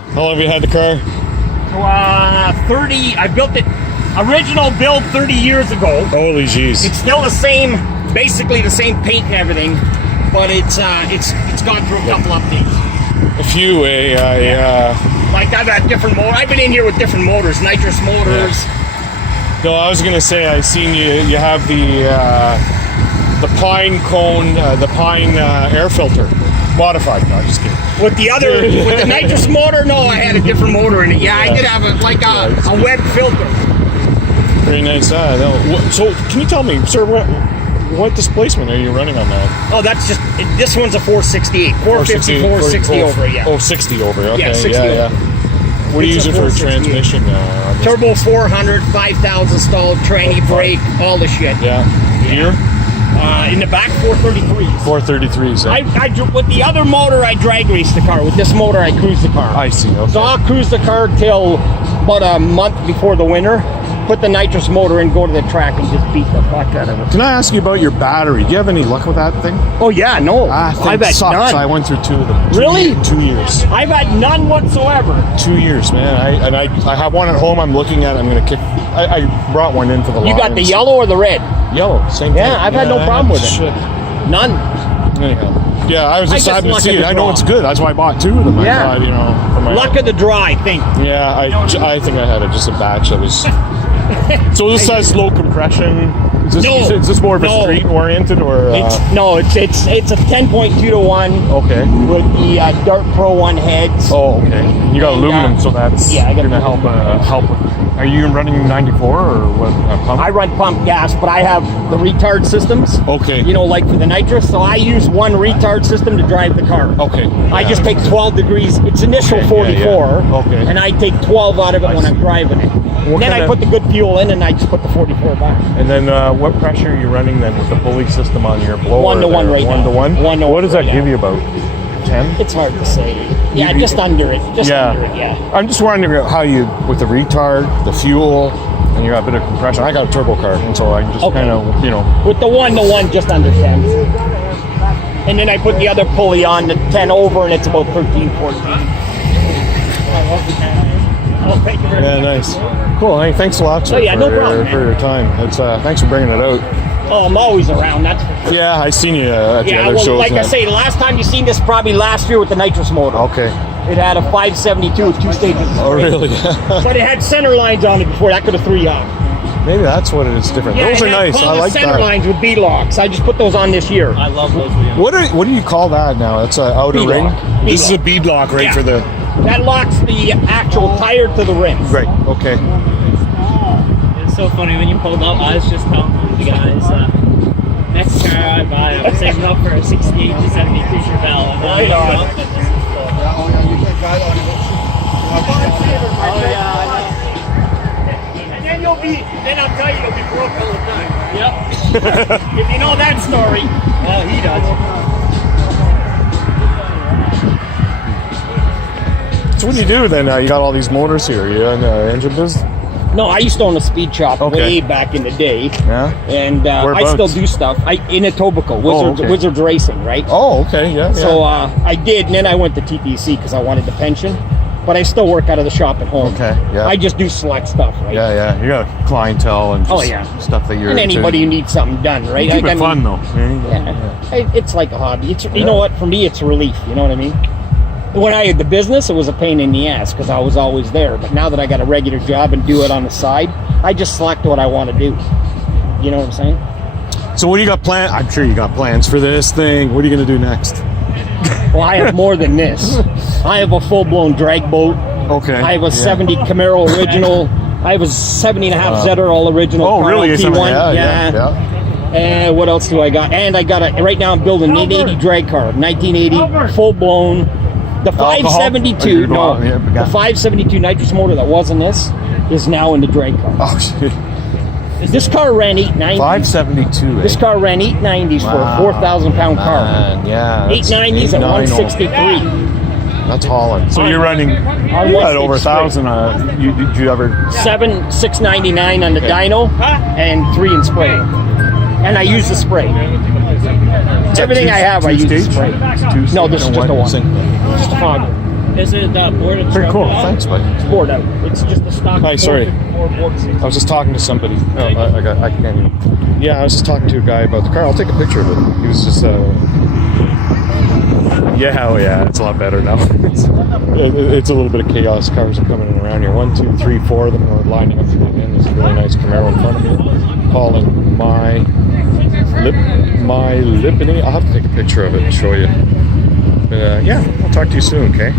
How long have you had the car? 30. I built it, original build 30 years ago. Holy jeez. It's still the same, basically the same paint and everything, but it's gone through a couple updates. A few, Like I've had different motors. I've been in here with different motors, nitrous motors. Yeah. No, I was gonna say I seen you have the pine cone, the pine air filter modified. No, I'm just kidding. With the nitrous motor, no, I had a different motor in it. Yeah, I did have a wet filter. Very nice. So can you tell me, sir, what displacement are you running on that? Oh, that's just, this one's a 468. 450, 460 over, yeah. Oh, 60 over, okay. Yeah, 60 over. What are you using for a transmission? Turbo 400, 5,000 stalled, tranny brake, all the shit. Yeah. Gear? In the back, 433s. 433s. I with the other motor, I drag race the car. With this motor, I cruise the car. I see, okay. So I'll cruise the car till about a month before the winter. Put the nitrous motor in, go to the track, and just beat the fuck out of it. Can I ask you about your battery? Do you have any luck with that thing? Oh yeah, no. I've had sucks. None. I went through two of them. Really? 2 years. I've had none whatsoever. 2 years, man. I have one at home. I'm looking at it. I'm going to kick. I brought one in for the Lions. You got the yellow or the red? Yellow, same thing. Yeah, I've had no problem with it. Shit. None. Anyhow. Yeah, I was excited to see it. I know draw. it's good. That's why I bought two of them. Yeah. I thought, for my luck of the draw, I think. Yeah, I think I had just a batch that was. So this has low compression. Is this more of a street oriented or? It's a 10.2 to 1. Okay. With the Dart Pro 1 heads. Oh, okay. You got aluminum, so that's gonna help with. Are you running 94 or what? Pump? I run pump gas, but I have the retard systems. Okay. You know, like for the nitrous, so I use one retard system to drive the car. Okay. I just take 12 degrees. It's initial 44. Okay. And I take 12 out of it when I'm driving it. Then I put the good fuel in, and I just put the 44 back. And then what pressure are you running then with the pulley system on your blower? 1 to 1 right now. 1 to 1? 1 to 1. What does that give you about? 10? It's hard to say. Yeah, just under it. Under it, yeah. I'm just wondering how you, with the retard, the fuel, and you got a bit of compression. I got a turbo car, and so I can just kind of, With the 1 to 1, just under 10. And then I put the other pulley on the 10 over, and it's about 13, 14. Oh, thank you very much. Yeah, nice. Cool. Hey, thanks a lot, sir, no problem, for your time. It's thanks for bringing it out. Oh, I'm always around. That's for sure. Yeah, I seen you at the other shows. Like I say, last time you seen this probably last year with the nitrous motor. Okay. It had a 572 with 2 stages. Oh, really? But it had center lines on it before. That could have 3 out. Maybe that's what it is different. Yeah, those are nice. I like center that. lines with B-locks. I just put those on this year. I love those. What do you call that now? That's an outer ring? B-lock. This is a bead lock, right, for the... That locks the actual tire to the rim. Right, okay. It's so funny when you pulled up. I was just telling the guys, next car I buy, I'm saving up for a 68 to 72 Chevelle. Right on. And then I'll tell you, you'll be broke all the time. Yep. If you know that story. Well, he does. So what do you do then? You got all these motors here. You in the engine business? No, I used to own a speed shop way back in the day. Yeah. And I still do stuff. In Etobicoke, Wizards Racing, right? Oh, okay, yeah. So I did, and then I went to TPC because I wanted the pension. But I still work out of the shop at home. Okay, yeah. I just do select stuff, right? Yeah. You got clientele and just stuff that you're and anybody who needs something done, right? Keep it fun, though. Yeah. It's like a hobby. You know what? For me, it's relief. You know what I mean? When I had the business, it was a pain in the ass because I was always there. But now that I got a regular job and do it on the side, I just select what I want to do. You know what I'm saying? So what do you got planned? I'm sure you got plans for this thing. What are you going to do next? Well, I have more than this. I have a full-blown drag boat. Okay. I have a 70 Camaro original. I have a 70 and a half Zetter all original. Oh, really? T1. Yeah. And what else do I got? And I got right now I'm building an 880 drag car, 1980, full-blown. The 572, the 572 nitrous motor that was in this is now in the drag car. Oh, shit. This car ran 890. 572. This car ran 890s for a 4,000-pound car. Yeah. 890s at 163. That's hauling. So you're running. You had over 1,000. Did you ever? 699 on the dyno and 3 in spray. And I use the spray. Everything I have, I use the spray. No, this is just a one. Just a fogger. Is it boarded? Pretty cool. truck? Thanks, buddy. It's bored out. It's just a stock. Hi, sorry. 454 I was just talking to somebody. Oh, I can't even. Yeah, I was just talking to a guy about the car. I'll take a picture of it. He was just. Yeah, oh yeah, it's a lot better now. It's a little bit of chaos. Cars are coming in around here. 1, 2, 3, 4 of them are lining up to get in. There's a really nice Camaro in front of me. Calling my Lipany. I'll have to take a picture of it and show you. But yeah, I'll talk to you soon, okay?